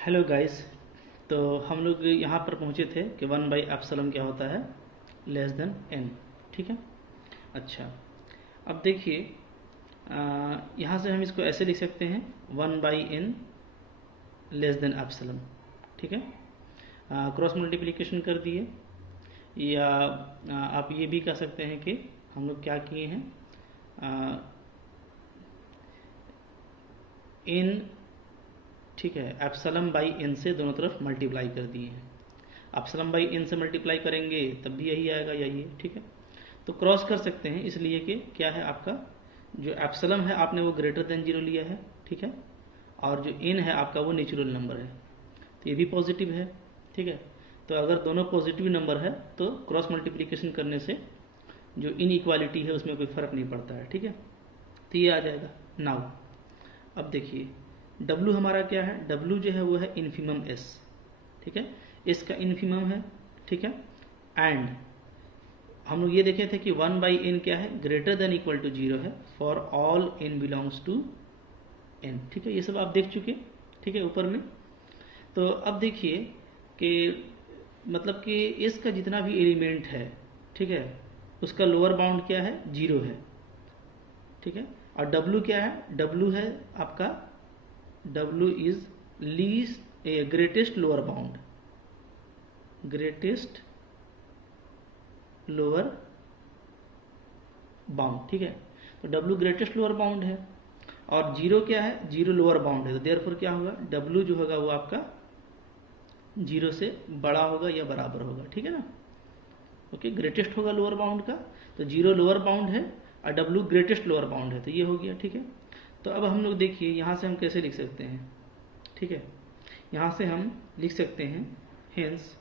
Hello guys. तो हम लोग यहाँ पर पहुँचे थे कि 1/एप्सिलॉन क्या होता है, लेस देन n। ठीक है। अच्छा, अब देखिए यहाँ से हम इसको ऐसे लिख सकते हैं 1/n लेस देन एप्सिलॉन। ठीक है। क्रॉस मल्टीप्लिकेशन कर दिए, या आप ये भी कह सकते हैं कि हम लोग क्या किए हैं, n, ठीक है, एप्सिलॉन बाई n से दोनों तरफ मल्टीप्लाई कर दिए हैं। एप्सिलॉन बाई n से मल्टीप्लाई करेंगे तब भी यही आएगा, यही है। ठीक है। तो क्रॉस कर सकते हैं, इसलिए कि क्या है, आपका जो एप्सिलॉन है आपने वो ग्रेटर देन 0 लिया है। ठीक है। और जो n है आपका वो नेचुरल नंबर है, तो ये भी पॉजिटिव है। ठीक है। तो अगर दोनों पॉजिटिव नंबर है तो क्रॉस मल्टीप्लिकेशन करने से जो इनइक्वालिटी है उसमें कोई फर्क नहीं पड़ता है। ठीक है। तो ये आ जाएगा। नाउ अब देखिए W हमारा क्या है, W जो है वो है इन्फिमम S। ठीक है। S का इन्फिमम है। ठीक है। एंड हम लोग ये देखे थे कि 1/n क्या है, ग्रेटर देन इक्वल टू 0 है for all n belongs to n। ठीक है। ये सब आप देख चुके। ठीक है, ऊपर में। तो अब देखिए कि मतलब कि S का जितना भी एलिमेंट है, ठीक है, उसका लोअर बाउंड क्या है, 0 है। ठीक है। और W क्या है, W है आपका, W is least greatest lower bound, greatest lower bound. ठीक है। तो W ग्रेटेस्ट लोअर बाउंड है और 0 क्या है, 0 लोअर बाउंड है। तो देयरफॉर क्या होगा, W जो होगा वो आपका 0 से बड़ा होगा या बराबर होगा। ठीक है ना। ओके, ग्रेटेस्ट होगा लोअर बाउंड का, तो 0 लोअर बाउंड है और W ग्रेटेस्ट लोअर बाउंड है, तो ये हो गया। ठीक है। तो अब हम लोग देखिए यहाँ से हम कैसे लिख सकते हैं। ठीक है। यहाँ से हम लिख सकते हैं हेंस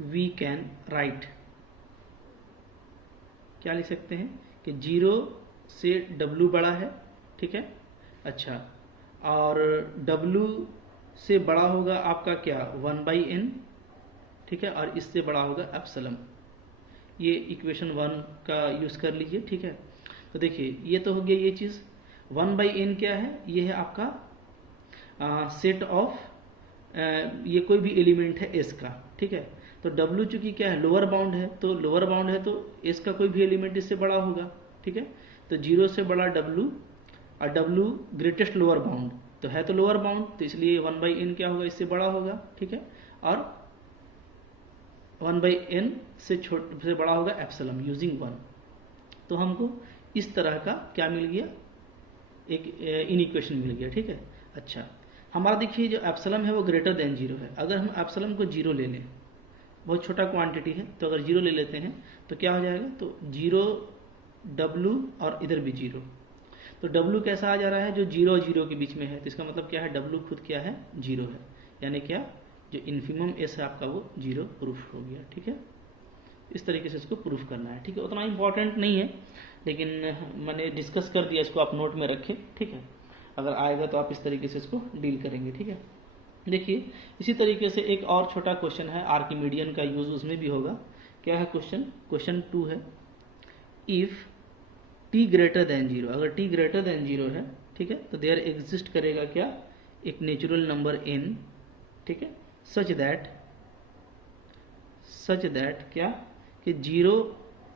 वी कैन राइट, क्या लिख सकते हैं कि 0 से W बड़ा है। ठीक है। अच्छा, और W से बड़ा होगा आपका क्या, 1/n। ठीक है। और इससे बड़ा होगा एप्सिलॉन। ये इक्वेशन 1 का यूज़ कर लीजिए। ठीक है। तो देखिए ये तो हो गया ये चीज़। 1/n क्या है, ये है आपका सेट ऑफ, ये कोई भी एलिमेंट है S का। ठीक है। तो W चूंकि क्या है, लोअर बाउंड है, तो लोअर बाउंड है तो S का कोई भी एलिमेंट इससे बड़ा होगा। ठीक है। तो 0 से बड़ा W, और W ग्रेटेस्ट लोअर बाउंड, तो है तो लोअर बाउंड, तो इसलिए 1/n क्या होगा, इससे बड़ा होगा। ठीक है। और 1/n से बड़ा होगा एप्सिलॉन यूजिंग 1। तो हमको इस तरह का क्या मिल गया, एक इनइक्वेशन मिल गया। ठीक है। अच्छा, हमारा देखिए जो एप्सिलॉन है वो ग्रेटर देन 0 है। अगर हम एप्सिलॉन को 0 ले लें, बहुत छोटा क्वांटिटी है, तो अगर 0 ले लेते हैं तो क्या हो जाएगा, तो 0 W और इधर भी 0। तो W कैसा आ जा रहा है, जो 0 और 0 के बीच में है, तो इसका मतलब क्या है, W खुद क्या है, 0 है। यानी क्या, जो इन्फिमम S है आपका वो 0 प्रूफ हो गया। ठीक है। इस तरीके से इसको प्रूफ करना है। ठीक है। उतना इंपॉर्टेंट नहीं है, लेकिन मैंने डिस्कस कर दिया, इसको आप नोट में रखें। ठीक है। अगर आएगा तो आप इस तरीके से इसको डील करेंगे। ठीक है। देखिए इसी तरीके से एक और छोटा क्वेश्चन है, आर्किमीडियन का यूज उसमें भी होगा। क्या है क्वेश्चन, क्वेश्चन 2 है, इफ t ग्रेटर देन 0, अगर t ग्रेटर देन 0 है, ठीक है, तो देयर एग्जिस्ट करेगा क्या, एक नेचुरल नंबर n। ठीक है। सच दैट क्या, कि 0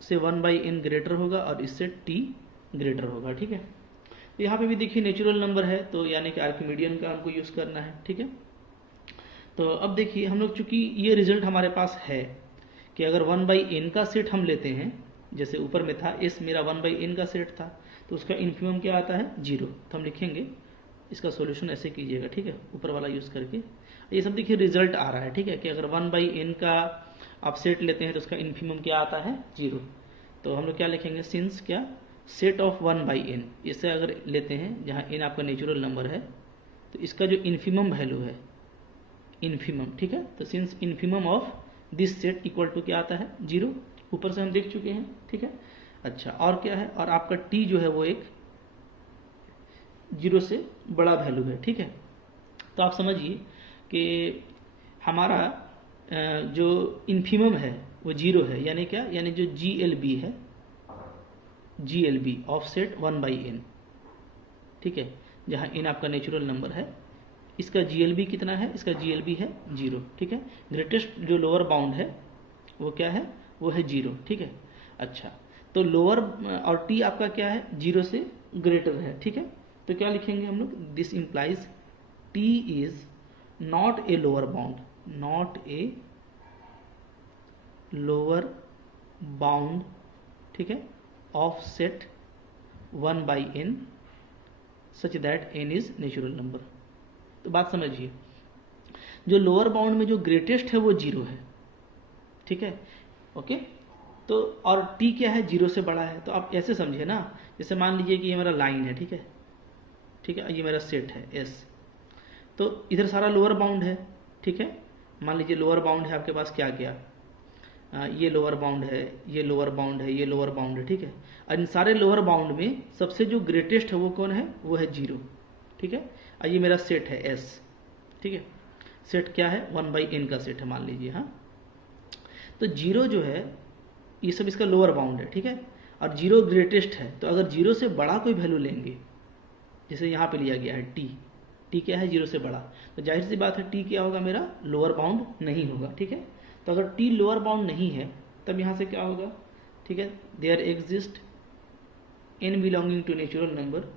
से 1/n ग्रेटर होगा और इससे t ग्रेटर होगा। ठीक है। तो यहाँ पे भी देखिए नेचुरल नंबर है, तो यानी कि आर्किमीडियन का हमको यूज़ करना है। ठीक है। तो अब देखिए हम लोग, चूंकि ये रिजल्ट हमारे पास है कि अगर 1/n का सेट हम लेते हैं, जैसे ऊपर में था S मेरा 1/n का सेट था, तो उसका इन्फिमम क्या आता है, 0। तो हम लिखेंगे इसका सॉल्यूशन ऐसे कीजिएगा। ठीक है, ऊपर वाला यूज़ करके। ये सब देखिए रिजल्ट आ रहा है। ठीक है, कि अगर 1/n का आप सेट लेते हैं तो उसका इन्फिमम क्या आता है, 0। तो हम लोग क्या लिखेंगे, सिंस क्या, सेट ऑफ 1/n, इसे अगर लेते हैं जहाँ n आपका नेचुरल नंबर है, तो इसका जो इन्फिमम वैल्यू है, इन्फिमम, ठीक है, तो since infimum of this set equal to क्या आता है, 0। ऊपर से हम देख चुके हैं। ठीक है। अच्छा, और क्या है, और आपका t जो है वो एक 0 से बड़ा वैल्यू है। ठीक है। तो आप समझिए कि हमारा जो इन्फिमम है वो 0 है, यानी क्या, यानी जो GLB है, GLB ऑफ सेट 1/n। ठीक है, जहाँ n आपका नेचुरल नंबर है, इसका GLB कितना है, इसका GLB है 0, ठीक है। ग्रेटेस्ट जो लोअर बाउंड है वो क्या है, वो है 0, ठीक है। अच्छा, तो लोअर और T आपका क्या है, 0 से ग्रेटर है, ठीक है। तो क्या लिखेंगे हम लोग, this implies T is not a lower bound, not a lower bound, ठीक है, of set 1/n such that n is natural number. तो बात समझिए, जो लोअर बाउंड में जो ग्रेटेस्ट है वो 0 है, ठीक है, ओके। तो और t क्या है, 0 से बड़ा है। तो आप ऐसे समझिए ना, जैसे मान लीजिए कि ये मेरा लाइन है, ठीक है, ठीक है, ये मेरा सेट है S, तो इधर सारा लोअर बाउंड है, ठीक है। मान लीजिए लोअर बाउंड है आपके पास क्या क्या, ये लोअर बाउंड है, ये लोअर बाउंड है, ये लोअर बाउंड है, ठीक है। और इन सारे लोअर बाउंड में सबसे जो ग्रेटेस्ट है वो कौन है, वो है 0, ठीक है। और ये मेरा सेट है S, ठीक है। सेट क्या है, 1/n का सेट है मान लीजिए, हाँ। तो 0 जो है ये सब इसका लोअर बाउंड है, ठीक है। और 0 ग्रेटेस्ट है, तो अगर 0 से बड़ा कोई वैल्यू लेंगे, जैसे यहाँ पे लिया गया है t क्या है, 0 से बड़ा, तो जाहिर सी बात है t क्या होगा, मेरा लोअर बाउंड नहीं होगा, ठीक है। तो अगर t लोअर बाउंड नहीं है तब यहाँ से क्या होगा, ठीक है, there exist n belonging to natural number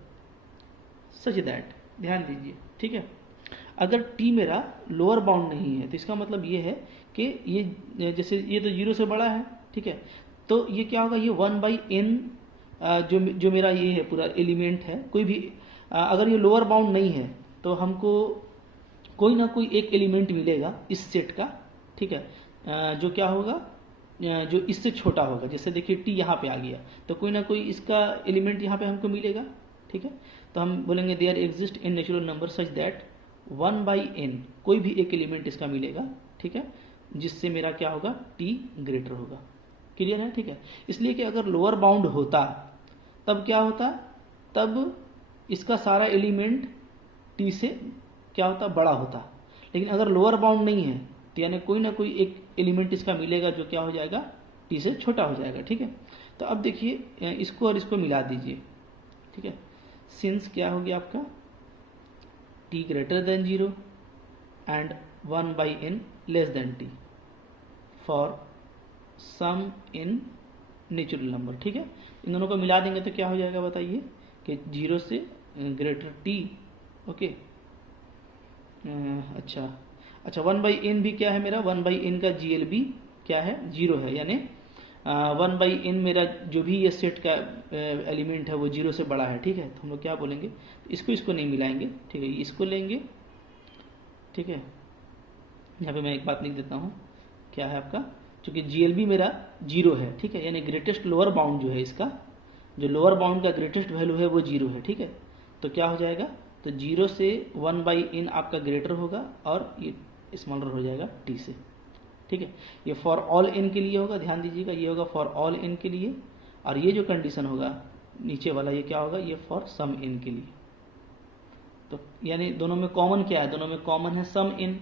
such that, ध्यान दीजिए, ठीक है। अगर t मेरा लोअर बाउंड नहीं है तो इसका मतलब ये है कि ये जैसे ये तो 0 से बड़ा है, ठीक है। तो ये क्या होगा, ये 1/n जो मेरा ये है पूरा एलिमेंट है, कोई भी अगर ये लोअर बाउंड नहीं है तो हमको कोई ना कोई एक एलिमेंट मिलेगा इस सेट का, ठीक है, जो क्या होगा, जो इससे छोटा होगा। जैसे देखिए t यहाँ पे आ गया, तो कोई ना कोई इसका एलिमेंट यहाँ पे हमको मिलेगा, ठीक है। तो हम बोलेंगे there exist in natural number such that 1/n कोई भी एक एलिमेंट इसका मिलेगा, ठीक है, जिससे मेरा क्या होगा, t ग्रेटर होगा। क्लियर है, ठीक है। इसलिए कि अगर लोअर बाउंड होता तब क्या होता, तब इसका सारा एलिमेंट t से क्या होता, बड़ा होता। लेकिन अगर लोअर बाउंड नहीं है तो यानी कोई ना कोई एक एलिमेंट इसका मिलेगा जो क्या हो जाएगा, t से छोटा हो जाएगा, ठीक है। तो अब देखिए इसको और इसको मिला दीजिए, ठीक है। सिंस क्या हो गया आपका, t greater than 0 and 1/n less than t for some in natural number, ठीक है। इन दोनों को मिला देंगे तो क्या हो जाएगा बताइए, कि 0 से ग्रेटर t, ओके। अच्छा अच्छा, 1/n भी क्या है मेरा, 1/n का GLB क्या है, 0 है, यानी 1/n मेरा जो भी ये सेट का एलिमेंट है वो 0 से बड़ा है, ठीक है। तो हम लोग क्या बोलेंगे, इसको नहीं मिलाएंगे, ठीक है, इसको लेंगे, ठीक है। यहाँ पे मैं एक बात लिख देता हूँ, क्या है आपका, चूंकि GLB मेरा 0 है, ठीक है, यानी ग्रेटेस्ट लोअर बाउंड जो है इसका, जो लोअर बाउंड का ग्रेटेस्ट वैल्यू है वो 0 है, ठीक है। तो क्या हो जाएगा, तो 0 से 1/n आपका ग्रेटर होगा और ये स्मॉलर हो जाएगा t से, ठीक है। ये फॉर ऑल n के लिए होगा, ध्यान दीजिएगा, ये होगा फॉर ऑल n के लिए। और ये जो कंडीशन होगा नीचे वाला, ये क्या होगा, ये फॉर सम n के लिए। तो यानी दोनों में कॉमन क्या है, दोनों में कॉमन है सम n,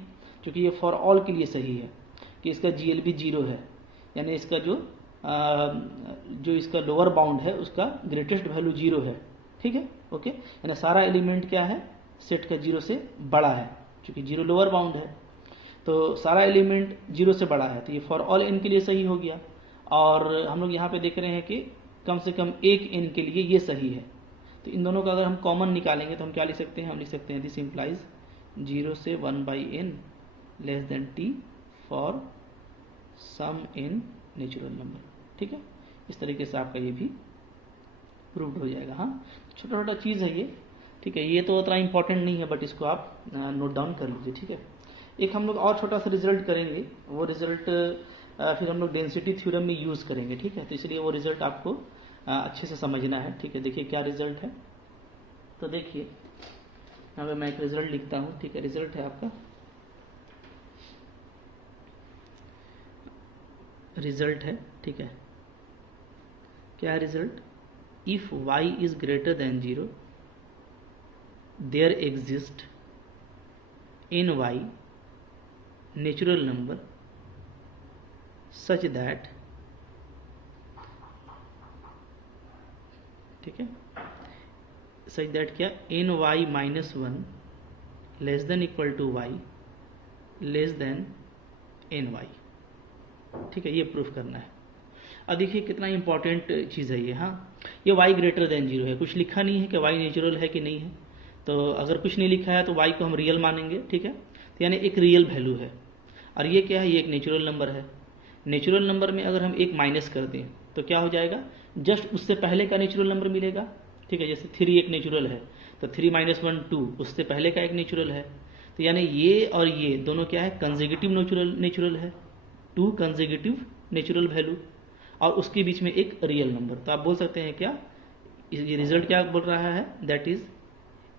क्योंकि ये फॉर ऑल के लिए सही है कि इसका GLB 0 है, यानी इसका जो इसका लोअर बाउंड है उसका ग्रेटेस्ट वैल्यू 0 है, ठीक है, ओके। यानी सारा एलिमेंट क्या है, सेट का 0 से बड़ा है, क्योंकि 0 लोअर बाउंड है, तो सारा एलिमेंट 0 से बड़ा है, तो ये फॉर ऑल n के लिए सही हो गया। और हम लोग यहाँ पे देख रहे हैं कि कम से कम एक n के लिए ये सही है। तो इन दोनों का अगर हम कॉमन निकालेंगे तो हम क्या लिख सकते हैं, हम लिख सकते हैं दिस इम्प्लाइज 0 से 1/n less than t for some in natural number, ठीक है। इस तरीके से आपका ये भी प्रूव्ड हो जाएगा। हाँ, छोटा छोटा चीज़ है ये, ठीक है, ये तो उतना इंपॉर्टेंट नहीं है, बट इसको आप नोट डाउन कर लीजिए, ठीक है। एक हम लोग और छोटा सा रिजल्ट करेंगे, वो रिजल्ट फिर हम लोग डेंसिटी थ्योरम में यूज़ करेंगे, ठीक है। तो इसलिए वो रिजल्ट आपको अच्छे से समझना है, ठीक है। देखिए क्या रिजल्ट है, तो देखिए यहाँ पे मैं एक रिजल्ट लिखता हूँ, ठीक है। रिजल्ट है आपका, रिजल्ट है, ठीक है, क्या है result, if y is greater than 0 there exist in y natural number such that, ठीक है, सच दैट क्या, in y -1 less than equal to Y less than N Y. ठीक है, ये प्रूफ करना है। अब देखिए कितना इंपॉर्टेंट चीज़ है ये। हाँ, ये y ग्रेटर देन जीरो है, कुछ लिखा नहीं है कि y नेचुरल है कि नहीं है। तो अगर कुछ नहीं लिखा है तो y को हम रियल मानेंगे। ठीक है, तो यानी एक रियल वैल्यू है। और ये क्या है, ये एक नेचुरल नंबर है। नेचुरल नंबर में अगर हम एक माइनस कर दें तो क्या हो जाएगा, जस्ट उससे पहले का नेचुरल नंबर मिलेगा। ठीक है, जैसे 3 एक नेचुरल है तो 3 - 1 2, उससे पहले का एक नेचुरल है। तो यानी ये और ये दोनों क्या है, कंसेक्यूटिव नेचुरल है, 2 कंसेक्यूटिव नेचुरल वैल्यू, और उसके बीच में एक रियल नंबर। तो आप बोल सकते हैं क्या, ये रिजल्ट क्या बोल रहा है, that is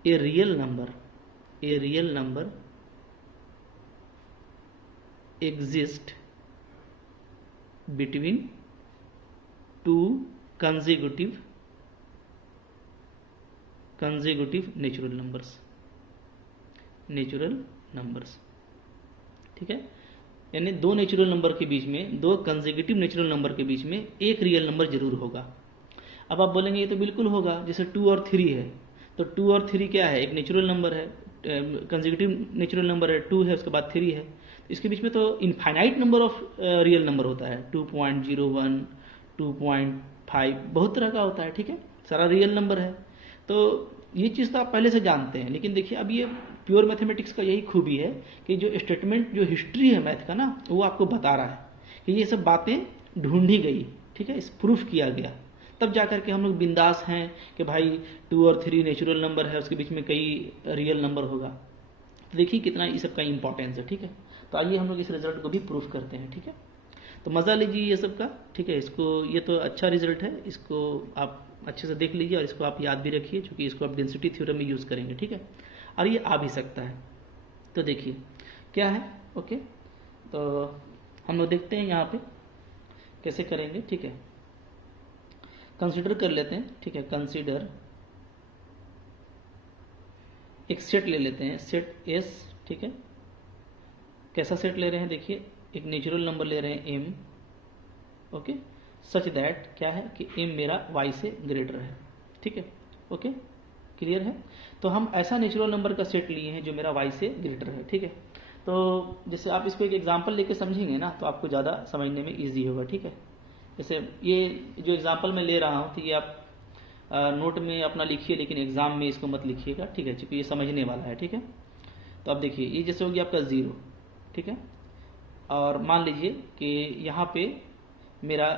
a real number exist between 2 consecutive natural numbers. ठीक है, यानी दो नेचुरल नंबर के बीच में, दो कंसेक्यूटिव नेचुरल नंबर के बीच में एक रियल नंबर जरूर होगा। अब आप बोलेंगे ये तो बिल्कुल होगा, जैसे 2 और 3 है, तो 2 और 3 क्या है, एक नेचुरल नंबर है, कंसेक्यूटिव नेचुरल नंबर है, 2 है उसके बाद 3 है। तो इसके बीच में तो infinite number of real number होता है, 2.01 2.5 बहुत तरह का होता है। ठीक है, सारा रियल नंबर है। तो ये चीज़ तो आप पहले से जानते हैं, लेकिन देखिए अब ये प्योर मैथमेटिक्स का यही खूबी है कि जो स्टेटमेंट, जो हिस्ट्री है मैथ का ना, वो आपको बता रहा है कि ये सब बातें ढूंढी गई। ठीक है, इस प्रूफ किया गया, तब जा करके हम लोग बिंदास हैं कि भाई 2 और 3 नेचुरल नंबर है, उसके बीच में कई रियल नंबर होगा। तो देखिए कितना इस सब का इंपॉर्टेंस है। ठीक है, तो आइए हम लोग इस रिजल्ट को भी प्रूफ करते हैं। ठीक है, तो मज़ा लीजिए ये सब का। ठीक है, इसको, ये तो अच्छा रिजल्ट है, इसको आप अच्छे से देख लीजिए और इसको आप याद भी रखिए, क्योंकि इसको आप डेंसिटी थ्योरम में यूज़ करेंगे। ठीक है, और ये आ भी सकता है। तो देखिए क्या है, ओके, तो हम लोग देखते हैं यहाँ पे कैसे करेंगे। ठीक है, कंसीडर कर लेते हैं। ठीक है, कंसीडर एक सेट ले लेते हैं, सेट एस। ठीक है, कैसा सेट ले रहे हैं, देखिए एक नेचुरल नंबर ले रहे हैं एम, ओके, सच दैट क्या है कि एम मेरा वाई से ग्रेटर है। ठीक है, ओके, क्लियर है। तो हम ऐसा नेचुरल नंबर का सेट लिए हैं जो मेरा वाई से ग्रेटर है। ठीक है, तो जैसे आप इसको एक एग्जांपल लेके समझेंगे ना, तो आपको ज़्यादा समझने में ईजी होगा। ठीक है, जैसे ये जो एग्जांपल मैं ले रहा हूँ, तो ये आप नोट में अपना लिखिए, लेकिन एग्जाम में इसको मत लिखिएगा। ठीक है, क्योंकि ये समझने वाला है। ठीक है, तो अब देखिए ये जैसे हो गया आपका 0। ठीक है, और मान लीजिए कि यहाँ पे मेरा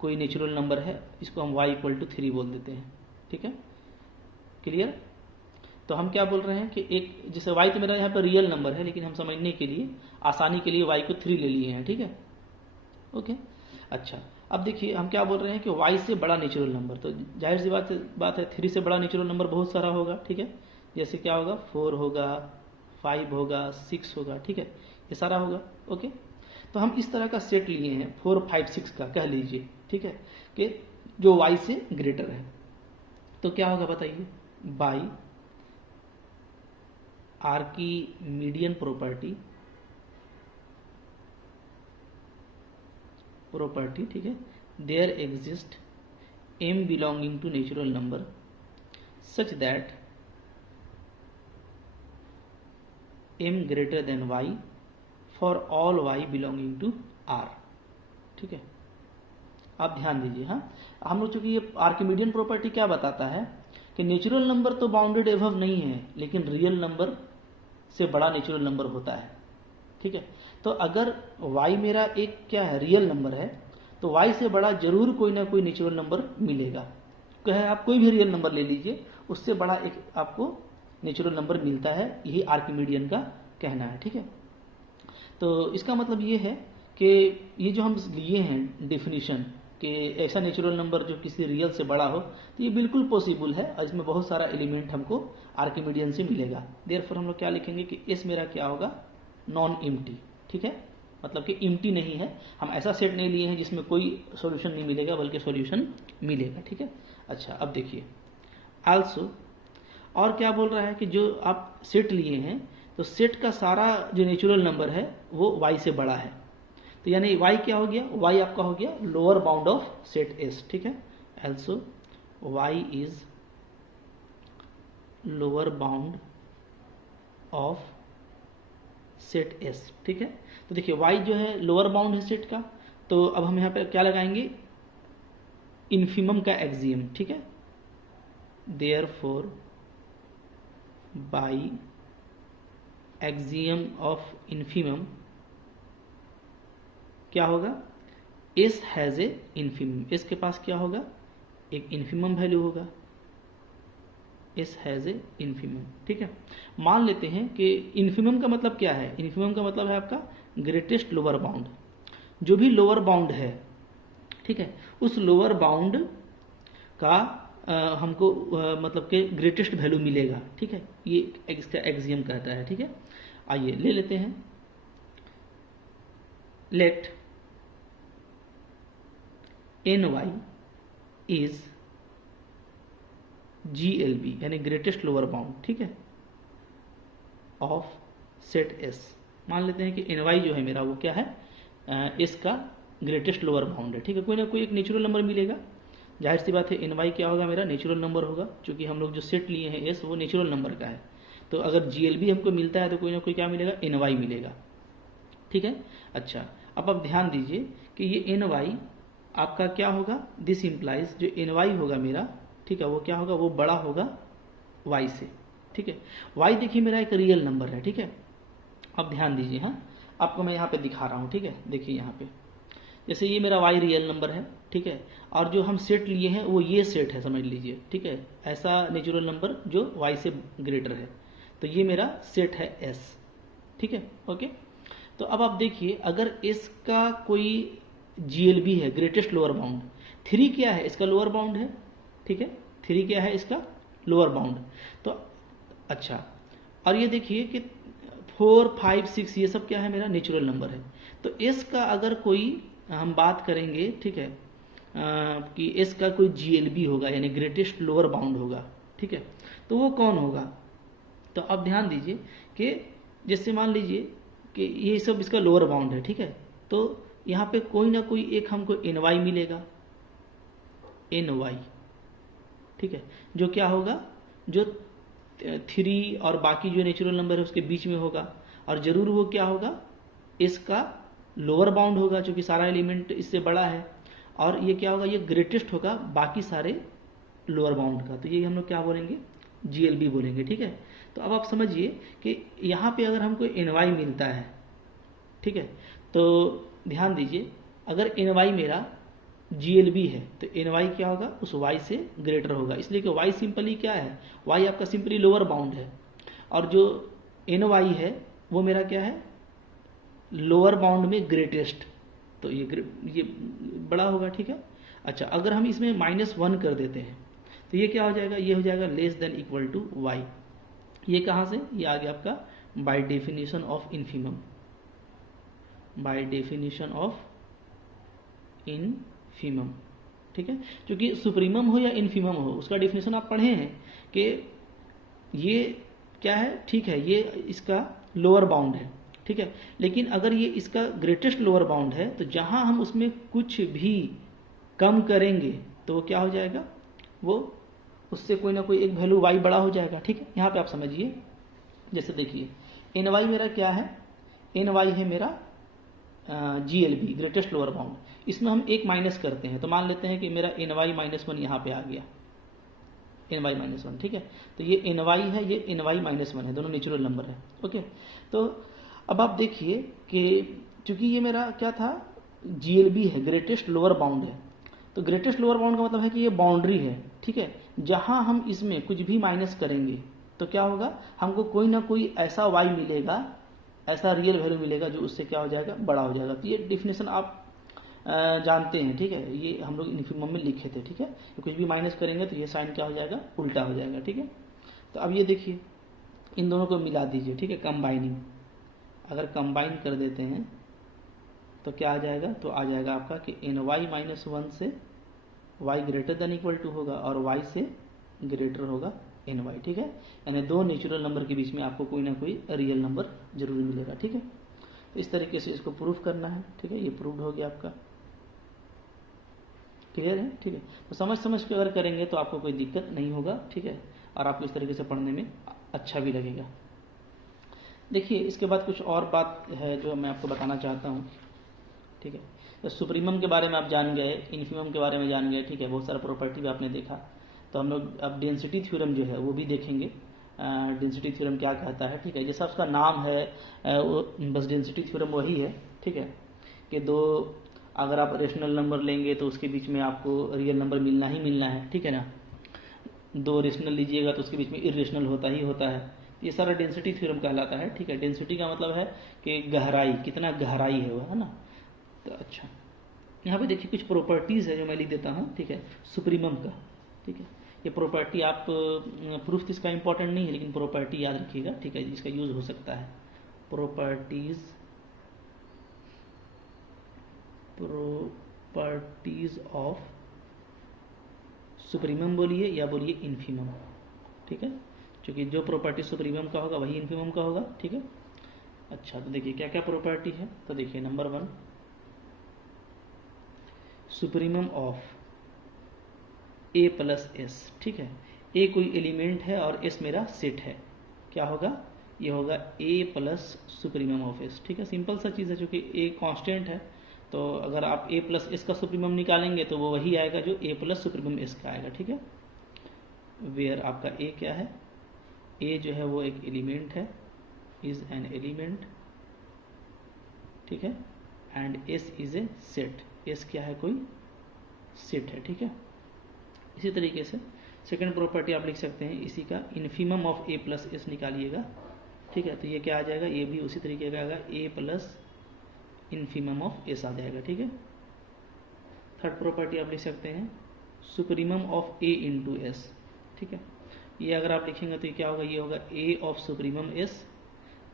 कोई नेचुरल नंबर है, इसको हम y = 3 बोल देते हैं। ठीक है, क्लियर। तो हम क्या बोल रहे हैं कि एक, जैसे y तो मेरा यहाँ पर रियल नंबर है, लेकिन हम समझने के लिए, आसानी के लिए y को 3 ले लिए हैं। ठीक है, ओके, अच्छा। अब देखिए हम क्या बोल रहे हैं कि y से बड़ा नेचुरल नंबर, तो जाहिर सी बात है 3 से बड़ा नेचुरल नंबर बहुत सारा होगा। ठीक है, जैसे क्या होगा, 4 होगा, 5 होगा, 6 होगा। ठीक है, ये सारा होगा। ओके, तो हम इस तरह का सेट लिए हैं 4 5 6 का कह लीजिए। ठीक है, कि जो y से ग्रेटर है। तो क्या होगा बताइए, बाई आर की मीडियन प्रॉपर्टी, ठीक है, there exist m belonging to natural number such that m greater than y for all y belonging to r। ठीक है, आप ध्यान दीजिए। हाँ, हम लोग चूंकि ये आर्किमिडियन प्रॉपर्टी क्या बताता है कि नेचुरल नंबर तो बाउंडेड एबव नहीं है, लेकिन रियल नंबर से बड़ा नेचुरल नंबर होता है। ठीक है, तो अगर y मेरा एक क्या है, रियल नंबर है, तो y से बड़ा जरूर कोई ना कोई नेचुरल नंबर मिलेगा। कहे आप कोई भी रियल नंबर ले लीजिए, उससे बड़ा एक आपको नेचुरल नंबर मिलता है, यही आर्किमिडियन का कहना है। ठीक है, तो इसका मतलब ये है कि ये जो हम लिए हैं डेफिनेशन कि ऐसा नेचुरल नंबर जो किसी रियल से बड़ा हो, तो ये बिल्कुल पॉसिबल है, और इसमें बहुत सारा एलिमेंट हमको आर्किमिडियन से मिलेगा। देयरफॉर हम लोग क्या लिखेंगे कि एस मेरा क्या होगा, नॉन एम्प्टी। ठीक है, मतलब कि एम्प्टी नहीं है, हम ऐसा सेट नहीं लिए हैं जिसमें कोई सॉल्यूशन नहीं मिलेगा, बल्कि सॉल्यूशन मिलेगा। ठीक है, अच्छा अब देखिए आल्सो, और क्या बोल रहा है कि जो आप सेट लिए हैं, तो सेट का सारा जो नेचुरल नंबर है वो y से बड़ा है। तो यानी y क्या हो गया, y आपका हो गया lower bound of set S। ठीक है, also y is lower bound of set S, ठीक है। तो देखिए y जो है लोअर बाउंड है सेट का, तो अब हम यहाँ पे क्या लगाएंगे, इन्फीमम का एक्सियम, ठीक है। Therefore by axiom of infimum क्या होगा, S has a infimum, S के पास क्या होगा, एक इन्फीमम वैल्यू होगा, एस हैज ए इन्फीमम, ठीक है। मान लेते हैं कि इन्फीमम का मतलब क्या है, इन्फीमम का मतलब है आपका ग्रेटेस्ट लोअर बाउंड। जो भी लोअर बाउंड है, ठीक है, उस लोअर बाउंड का हमको मतलब कि ग्रेटेस्ट वैल्यू मिलेगा, ठीक है, ये इसका एक्सियम कहता है, ठीक है। आइए ले लेते हैं, let N Y is GLB यानी ग्रेटेस्ट लोअर बाउंड, ठीक है, ऑफ सेट एस। मान लेते हैं कि एन वाई जो है मेरा वो क्या है, एस का ग्रेटेस्ट लोअर बाउंड है, ठीक है। कोई ना कोई एक नेचुरल नंबर मिलेगा, जाहिर सी बात है एन वाई क्या होगा, मेरा नेचुरल नंबर होगा, क्योंकि हम लोग जो सेट लिए हैं एस वो नेचुरल नंबर का है। तो अगर GLB हमको मिलता है तो कोई ना कोई क्या मिलेगा, एन वाई मिलेगा, ठीक है। अच्छा, अब आप ध्यान दीजिए कि ये एन वाई आपका क्या होगा, दिस इम्प्लाइज जो एन वाई होगा मेरा, ठीक है, वो क्या होगा, वो बड़ा होगा y से, ठीक है। y देखिए मेरा एक रियल नंबर है, ठीक है। अब ध्यान दीजिए, हाँ आपको मैं यहाँ पे दिखा रहा हूँ, ठीक है। देखिए यहाँ पे जैसे ये मेरा y रियल नंबर है, ठीक है, और जो हम सेट लिए हैं वो ये सेट है, समझ लीजिए, ठीक है। ऐसा नेचुरल नंबर जो y से ग्रेटर है, तो ये मेरा सेट है s, ठीक है, ओके। तो अब आप देखिए अगर इसका कोई GLB है, ग्रेटेस्ट लोअर बाउंड, 3 क्या है, इसका लोअर बाउंड है, ठीक है, 3 क्या है इसका लोअर बाउंड। तो अच्छा, और ये देखिए कि 4, 5, 6 ये सब क्या है, मेरा नेचुरल नंबर है। तो एस का अगर कोई हम बात करेंगे, ठीक है, कि एस का कोई GLB होगा यानी ग्रेटेस्ट लोअर बाउंड होगा, ठीक है, तो वो कौन होगा। तो अब ध्यान दीजिए कि जैसे मान लीजिए कि ये सब इसका लोअर बाउंड है, ठीक है, तो यहाँ पे कोई ना कोई एक हमको एन वाई मिलेगा, एन वाई, ठीक है, जो क्या होगा, जो 3 और बाकी जो नेचुरल नंबर है उसके बीच में होगा, और जरूर वो क्या होगा, इसका लोअर बाउंड होगा, क्योंकि सारा एलिमेंट इससे बड़ा है, और ये क्या होगा, ये ग्रेटेस्ट होगा बाकी सारे लोअर बाउंड का, तो ये हम लोग क्या बोलेंगे, GLB बोलेंगे, ठीक है। तो अब आप समझिए कि यहाँ पे अगर हमको एन वाई मिलता है, ठीक है, तो ध्यान दीजिए अगर एन वाई मेरा GLB है तो एन वाई क्या होगा, उस y से ग्रेटर होगा, इसलिए कि y सिंपली क्या है, y आपका सिंपली लोअर बाउंड है, और जो एन वाई है वो मेरा क्या है, लोअर बाउंड में ग्रेटेस्ट, तो ये बड़ा होगा, ठीक है। अच्छा, अगर हम इसमें -1 कर देते हैं तो ये क्या हो जाएगा, ये हो जाएगा less than equal to y। ये कहाँ से, ये आ गया आपका by definition of infimum, by definition of infimum, ठीक है। क्योंकि सुप्रीमम हो या इन्फीमम हो उसका डेफिनेशन आप पढ़े हैं कि ये क्या है, ठीक है, ये इसका लोअर बाउंड है, ठीक है, लेकिन अगर ये इसका ग्रेटेस्ट लोअर बाउंड है तो जहां हम उसमें कुछ भी कम करेंगे तो वो क्या हो जाएगा, वो उससे कोई ना कोई एक वैल्यू y बड़ा हो जाएगा, ठीक है। यहाँ पे आप समझिए, जैसे देखिए एन वाई मेरा क्या है, एन वाई है मेरा GLB ग्रेटेस्ट लोअर बाउंड, इसमें हम एक माइनस करते हैं तो मान लेते हैं कि मेरा एन वाई -1 यहाँ पे आ गया, एन वाई -1, ठीक है। तो ये एन वाई है, ये एन वाई -1 है, दोनों नेचुरल नंबर है, ओके। तो अब आप देखिए कि चूंकि ये मेरा क्या था, GLB है, ग्रेटेस्ट लोअर बाउंड है, तो ग्रेटेस्ट लोअर बाउंड का मतलब है कि ये बाउंड्री है, ठीक है, जहां हम इसमें कुछ भी माइनस करेंगे तो क्या होगा, हमको कोई ना कोई ऐसा y मिलेगा, ऐसा रियल वैल्यू मिलेगा जो उससे क्या हो जाएगा, बड़ा हो जाएगा। तो ये डिफिनेशन आप जानते हैं, ठीक है, ये हम लोग इन्फीमम में लिखे थे, ठीक है। तो कुछ भी माइनस करेंगे तो ये साइन क्या हो जाएगा, उल्टा हो जाएगा, ठीक है। तो अब ये देखिए इन दोनों को मिला दीजिए, ठीक है, कंबाइनिंग, अगर कंबाइन कर देते हैं तो क्या आ जाएगा, तो आ जाएगा आपका कि एन वाई -1 से y greater than equal to होगा और y से ग्रेटर होगा एन वाई, ठीक है। यानी दो नेचुरल नंबर के बीच में आपको कोई ना कोई रियल नंबर जरूर मिलेगा, ठीक है। तो इस तरीके से इसको प्रूफ करना है, ठीक है, ये प्रूव्ड हो गया आपका, क्लियर है, ठीक है। तो समझ के अगर करेंगे तो आपको कोई दिक्कत नहीं होगा, ठीक है, और आपको इस तरीके से पढ़ने में अच्छा भी लगेगा। देखिए इसके बाद कुछ और बात है जो मैं आपको बताना चाहता हूँ, ठीक है। तो सुप्रीमम के बारे में आप जान गए, इन्फीमम के बारे में जान गए, ठीक है, बहुत सारा प्रॉपर्टी भी आपने देखा। तो हम लोग अब डेंसिटी थ्योरम जो है वो भी देखेंगे, डेंसिटी थ्योरम क्या कहता है, ठीक है। जैसा उसका नाम है वो बस डेंसिटी थ्योरम वही है, ठीक है, कि दो अगर आप रेशनल नंबर लेंगे तो उसके बीच में आपको रियल नंबर मिलना ही मिलना है, ठीक है ना। दो रेशनल लीजिएगा तो उसके बीच में इरेशनल होता ही होता है। ये सारा डेंसिटी थ्योरम कहलाता है, ठीक है। डेंसिटी का मतलब है कि गहराई, कितना गहराई है वो, है ना। तो अच्छा, यहाँ पे देखिए कुछ प्रॉपर्टीज़ है जो मैं लिख देता हूँ, ठीक है, सुप्रीमम का, ठीक है। ये प्रॉपर्टी आप प्रूफ इसका इंपॉर्टेंट नहीं है लेकिन प्रॉपर्टी याद रखिएगा, ठीक है, इसका यूज हो सकता है। प्रॉपर्टीज ऑफ सुप्रीमम बोलिए या बोलिए इन्फीमम, ठीक है, क्योंकि जो प्रॉपर्टी सुप्रीमम का होगा वही इन्फीमम का होगा, ठीक है। अच्छा, तो देखिए क्या क्या प्रॉपर्टी है। तो देखिए number 1, supremum of A plus S, ठीक है। ए कोई एलिमेंट है और एस मेरा सेट है, क्या होगा, ये होगा ए प्लस सुप्रीमम ऑफ एस, ठीक है। सिंपल सा चीज़ है, चूंकि ए कांस्टेंट है तो अगर आप ए प्लस एस का सुप्रीमम निकालेंगे तो वो वही आएगा जो ए प्लस सुप्रीमम एस का आएगा, ठीक है। वेयर आपका ए क्या है, ए जो है वो एक एलिमेंट है, इज एन एलिमेंट, ठीक है, and S is a set, S क्या है, कोई सेट है, ठीक है। इसी तरीके से सेकंड प्रॉपर्टी आप लिख सकते हैं इसी का, infimum of A plus S निकालिएगा, ठीक है। तो ये क्या आ जाएगा, ये भी उसी तरीके का आएगा, ए प्लस इन्फीमम ऑफ एस आ जाएगा, ठीक है। थर्ड प्रॉपर्टी आप लिख सकते हैं supremum of A into S, ठीक है। ये अगर आप लिखेंगे तो ये क्या होगा, ये होगा ए ऑफ सुप्रीमम एस,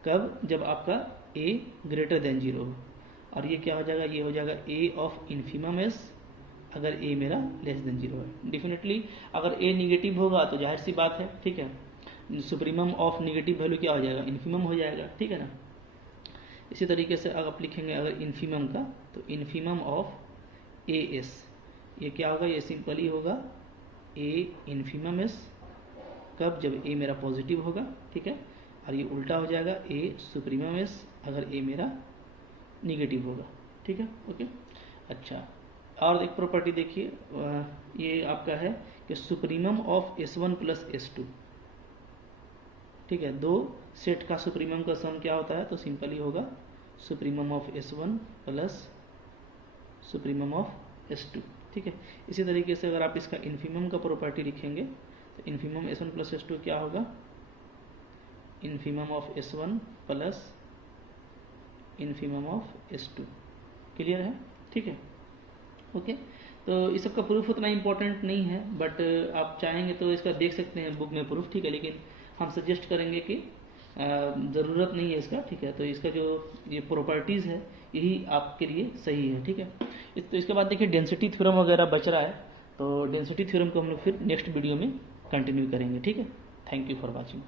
कब, जब आपका ए ग्रेटर देन 0 हो, और ये क्या हो जाएगा, ये हो जाएगा ए ऑफ इन्फीमम एस अगर ए मेरा लेस देन 0 है। डेफिनेटली अगर ए निगेटिव होगा तो जाहिर सी बात है, ठीक है, सुप्रीमम ऑफ निगेटिव वैल्यू क्या हो जाएगा, इन्फीमम हो जाएगा, ठीक है ना। इसी तरीके से अगर आप लिखेंगे अगर इन्फीमम का, तो इन्फीमम ऑफ ए एस, ये क्या होगा, ये सिंपली होगा ए इन्फीमम एस, कब, जब ए मेरा पॉजिटिव होगा, ठीक है, और ये उल्टा हो जाएगा ए सुप्रीमम एस अगर ए मेरा निगेटिव होगा, ठीक है, ओके। अच्छा, और एक प्रॉपर्टी देखिए, ये आपका है कि supremum of S1 plus S2, ठीक है, दो सेट का सुप्रीमम का सम क्या होता है, तो सिंपली होगा supremum of S1 plus supremum of S2, ठीक है। इसी तरीके से अगर आप इसका इन्फीमम का प्रॉपर्टी लिखेंगे तो इन्फीमम S1 प्लस S2 क्या होगा, infimum of S1 plus infimum of S2, clear है, ठीक है, ओके। तो इस सब का प्रूफ उतना इंपॉर्टेंट नहीं है, बट आप चाहेंगे तो इसका देख सकते हैं बुक में प्रूफ, ठीक है, लेकिन हम सजेस्ट करेंगे कि ज़रूरत नहीं है इसका, ठीक है। तो इसका जो ये प्रॉपर्टीज़ है यही आपके लिए सही है, ठीक है। तो इसके बाद देखिए डेंसिटी थ्योरम वगैरह बच रहा है, तो डेंसिटी थ्योरम को हम लोग फिर नेक्स्ट वीडियो में कंटिन्यू करेंगे, ठीक है। Thank you for watching.